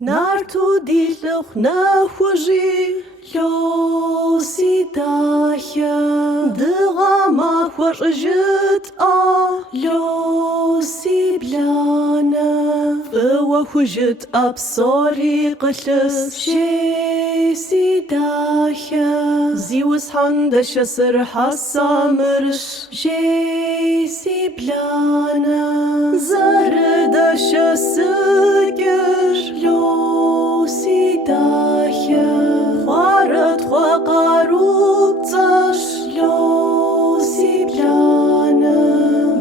Nartu dilluch na huji lo si dahia drama huajit a lo si blana wa hujit absori qlis si dahia zius handa shasr hasamrish si blana zarda shasgir lo si dahia خارت خوا قاروب تاش لو سي بلانا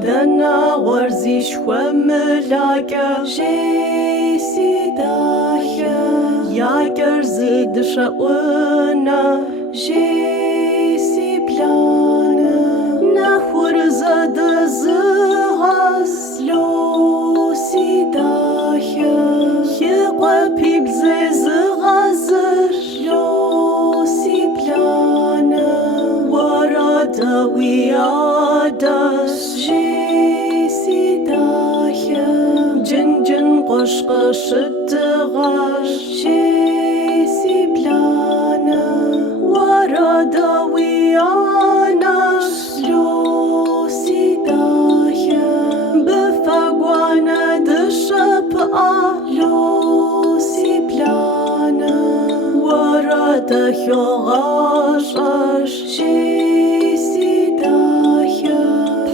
دنا ورزيش وملاكا جي سي داحيا يا كرزد شاونا جي سي بلانا نخور زاد زغاز لو سي داحيا يقوى بيب زي زغازر لو سي بلانا ورا وياداش جي سي داحيا جن قش قش التغاش جي سي بلانا ورا وياناش لو سي داحيا بفقوانا دشبقى لو سي بلانا ورا يغاشاش جي سي داحيا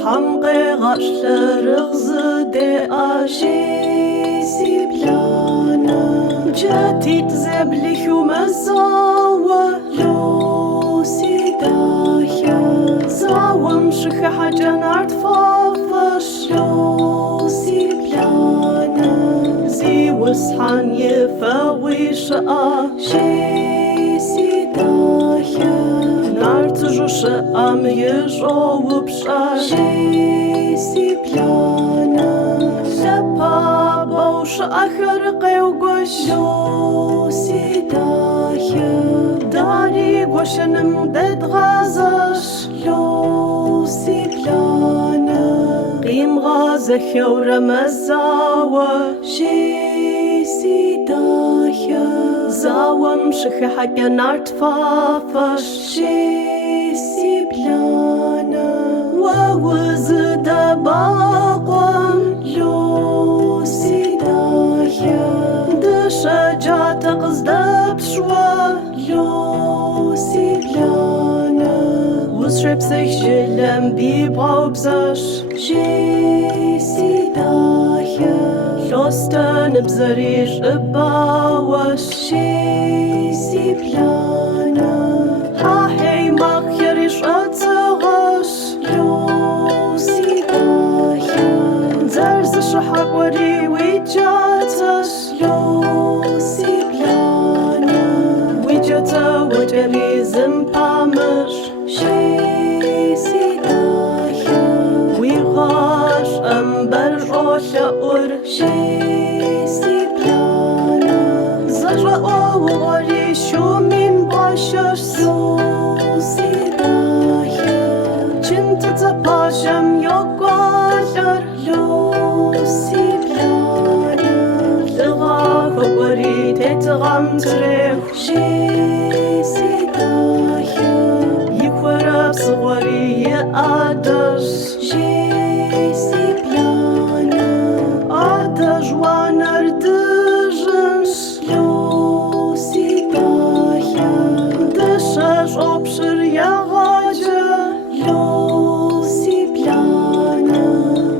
حمقي غاش لرغز دي جي سي بلانا جاتي تزبلي ومزاوة لو سي داحيا زاوة مشخ حاجة نعرف فافش لو سي بلانا زي وصحان يفاوي شقا جي سي داحيا نارتجو شقام يجو بشا جي سي بلانا لبا بوش أخرقي وقش لو سي داحيا داري قوشن مدد غازش لو سي بلانا قيم غازك يورا مزاوة جي سي داحيا زاوة مشخ حاجة نارت فافش جي سي بلانا ووزد باقوان لو سي داحيا دشجا تقصد بشوا لو سي بلانا وسرب سيشلم بيبغاو بزاش جي سي داحيا لوستن بزريش باوش جي سي بلانا هاحي مخيريش أتغاش لو سي داحيا زرزش حق وري ويجاتش لو سي بلانا ويجاتا وجري زمبامش جي سي داحيا ويغاش أمبر شاور جي سي بلانا زرقا وغري شو من باشش لو سي داحيا جنت تباشم يقالر لو سي بلانا لغا وغري تتغم تريخ جي سي داحيا يكورب صغري يقادش جي سي بلانا عادش وانردجنش لو سي داحيا دشش أبشر يا غاجة لو سي بلانا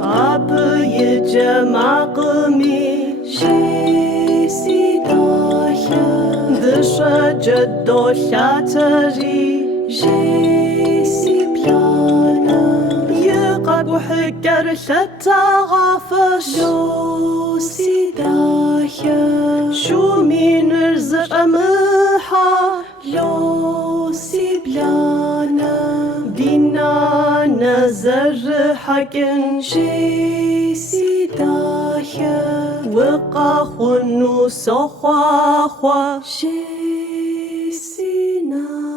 عب يجمع قمي جي سي داحيا دش جدو شاتري جي سي بلانا يقب وحكر شتا غافش لو سي داحيا شو مين رزق أمحا لو سي بلانا دينا نزر حكن جي سي داحيا وقا خنو سخوا جي سي نا